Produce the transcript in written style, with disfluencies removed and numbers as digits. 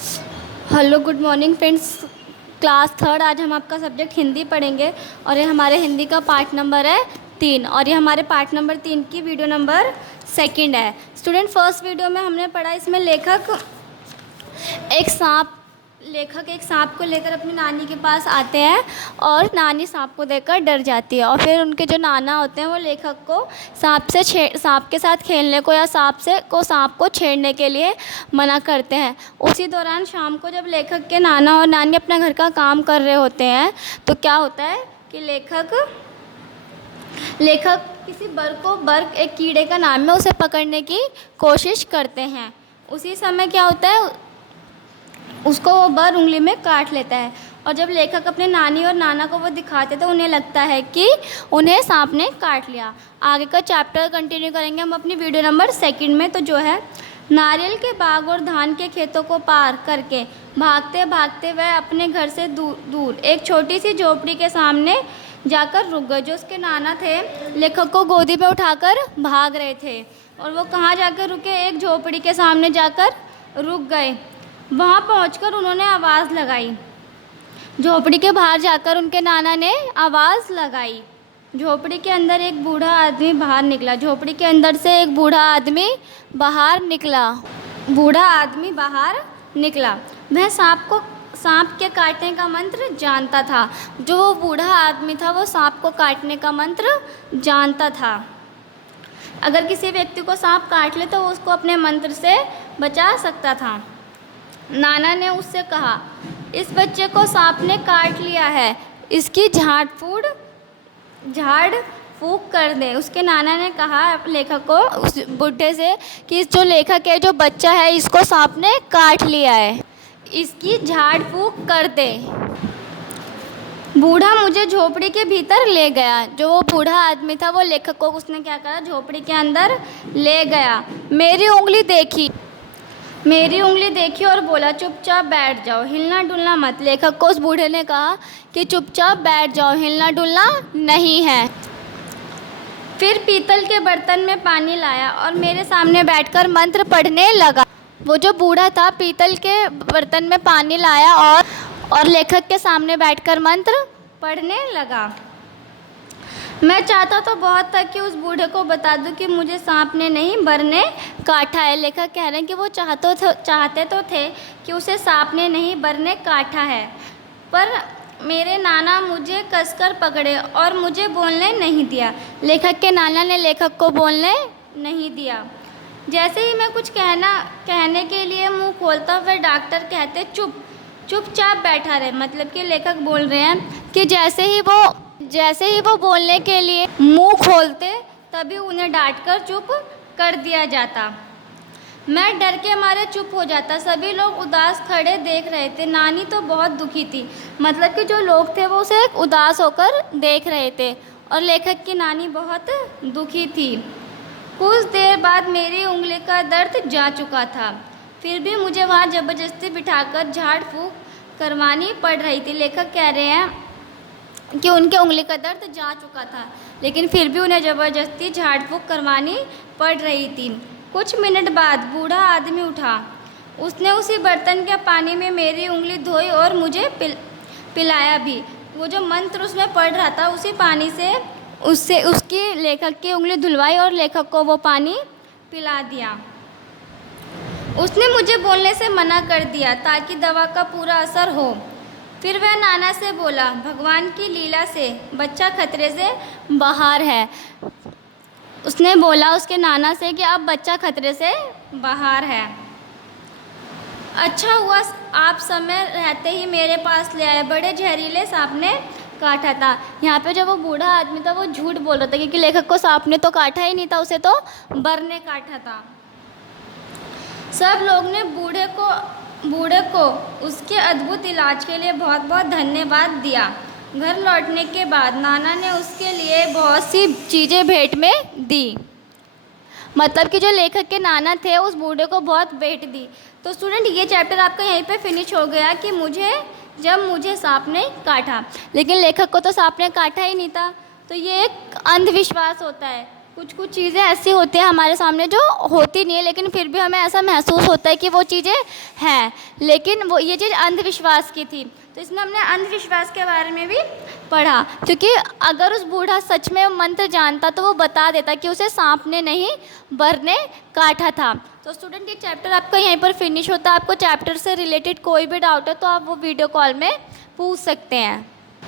Hello, good morning friends. Class third. आज हम आपका सब्जेक्ट हिंदी पढ़ेंगे और ये हमारे हिंदी का पार्ट नंबर है 3 और ये हमारे पार्ट नंबर 3 की वीडियो नंबर 2 है। स्टूडेंट, फर्स्ट वीडियो में हमने पढ़ा, इसमें लेखक एक सांप को लेकर अपनी नानी के पास आते हैं और नानी सांप को देखकर डर जाती है और फिर उनके जो नाना होते हैं वो लेखक को सांप के साथ खेलने को या सांप को छेड़ने के लिए मना करते हैं। उसी दौरान शाम को जब लेखक के नाना और नानी अपना घर का काम कर रहे होते हैं तो क्या होता है कि लेखक किसी बर्क एक कीड़े का नाम है, उसे पकड़ने की कोशिश करते हैं। उसी समय क्या होता है, उसको वो बर उंगली में काट लेता है और जब लेखक अपने नानी और नाना को वो दिखाते तो उन्हें लगता है कि उन्हें सांप ने काट लिया। आगे का चैप्टर कंटिन्यू करेंगे हम अपनी वीडियो नंबर 2 में। तो जो है, नारियल के बाग और धान के खेतों को पार करके भागते भागते वह अपने घर से दूर एक छोटी सी झोपड़ी के सामने जाकर रुक गए। जो उसके नाना थे, लेखक को गोदी में उठाकर भाग रहे थे और वो कहाँ जाकर रुके, एक झोपड़ी के सामने जाकर रुक गए। वहाँ पहुंचकर उन्होंने आवाज़ लगाई। झोपड़ी के बाहर जाकर उनके नाना ने आवाज़ लगाई। झोपड़ी के अंदर एक बूढ़ा आदमी बाहर निकला। झोपड़ी के अंदर से एक बूढ़ा आदमी बाहर निकला। वह सांप के काटने का मंत्र जानता था। जो वो बूढ़ा आदमी था वो सांप को काटने का मंत्र जानता था। अगर किसी व्यक्ति को सांप काट ले तो वो उसको अपने मंत्र से बचा सकता था। नाना ने उससे कहा, इस बच्चे को सांप ने काट लिया है, इसकी झाड़ फूंक कर दे। उसके नाना ने कहा लेखक को, उस बुढ़े से, कि जो लेखक है, जो बच्चा है, इसको सांप ने काट लिया है, इसकी झाड़ फूंक कर दे। बूढ़ा मुझे झोपड़ी के भीतर ले गया। जो वो बूढ़ा आदमी था वो लेखक को, उसने क्या करा, झोपड़ी के अंदर ले गया। मेरी उंगली देखी और बोला, चुपचाप बैठ जाओ, हिलना डुलना मत। लेखक को उस बूढ़े ने कहा कि चुपचाप बैठ जाओ, हिलना डुलना नहीं है। फिर पीतल के बर्तन में पानी लाया और मेरे सामने बैठकर मंत्र पढ़ने लगा। वो जो बूढ़ा था पीतल के बर्तन में पानी लाया और लेखक के सामने बैठकर मंत्र पढ़ने लगा। मैं चाहता तो बहुत था कि उस बूढ़े को बता दूं कि मुझे सांप ने नहीं, बर ने काटा है। लेखक कह रहे हैं कि वो चाहते तो थे कि उसे सांप ने नहीं, बर ने काटा है, पर मेरे नाना मुझे कसकर पकड़े और मुझे बोलने नहीं दिया। लेखक के नाना ने लेखक को बोलने नहीं दिया। जैसे ही मैं कुछ कहने के लिए मुंह खोलता, वह डॉक्टर कहते, चुपचाप बैठा रहे। मतलब कि लेखक बोल रहे हैं कि जैसे ही वो बोलने के लिए मुंह खोलते तभी उन्हें डांटकर चुप कर दिया जाता। मैं डर के मारे चुप हो जाता। सभी लोग उदास खड़े देख रहे थे। नानी तो बहुत दुखी थी। मतलब कि जो लोग थे वो उसे उदास होकर देख रहे थे और लेखक की नानी बहुत दुखी थी। कुछ देर बाद मेरी उंगली का दर्द जा चुका था, फिर भी मुझे वहाँ ज़बरदस्ती बिठाकर झाड़ फूंक करवानी पड़ रही थी। लेखक कह रहे हैं कि उनके उंगली का दर्द जा चुका था, लेकिन फिर भी उन्हें ज़बरदस्ती झाड़ फूंक करवानी पड़ रही थी। कुछ मिनट बाद बूढ़ा आदमी उठा। उसने उसी बर्तन के पानी में मेरी उंगली धोई और मुझे पिलाया भी। वो जो मंत्र उसमें पढ़ रहा था, उसी पानी से उसकी लेखक की उंगली धुलवाई और लेखक को वो पानी पिला दिया। उसने मुझे बोलने से मना कर दिया ताकि दवा का पूरा असर हो। फिर वह नाना से बोला, भगवान की लीला से बच्चा खतरे से बाहर है। उसने बोला उसके नाना से कि अब बच्चा खतरे से बाहर है। अच्छा हुआ आप समय रहते ही मेरे पास ले आए, बड़े जहरीले सांप ने काटा था। यहाँ पे जो वो बूढ़ा आदमी था वो झूठ बोल रहा था, क्योंकि लेखक को सांप ने तो काटा ही नहीं था, उसे तो बर ने काटा था। सब लोग ने बूढ़े को उसके अद्भुत इलाज के लिए बहुत बहुत धन्यवाद दिया। घर लौटने के बाद नाना ने उसके लिए बहुत सी चीज़ें भेंट में दी। मतलब कि जो लेखक के नाना थे उस बूढ़े को बहुत भेंट दी। तो स्टूडेंट, ये चैप्टर आपका यहीं पे फिनिश हो गया कि जब मुझे सांप ने काटा, लेकिन लेखक को तो सांप ने काटा ही नहीं था। तो ये एक अंधविश्वास होता है कुछ कुछ चीज़ें ऐसी होती हैं हमारे सामने जो होती नहीं है, लेकिन फिर भी हमें ऐसा महसूस होता है कि वो चीज़ें हैं, लेकिन वो ये चीज़ अंधविश्वास की थी। तो इसमें हमने अंधविश्वास के बारे में भी पढ़ा, क्योंकि अगर उस बूढ़ा सच में मंत्र जानता तो वो बता देता कि उसे सांप ने नहीं बर ने काटा था। तो स्टूडेंट ये चैप्टर आपका यहीं पर फिनिश होता है। आपको चैप्टर से रिलेटेड कोई भी डाउट है तो आप वो वीडियो कॉल में पूछ सकते हैं।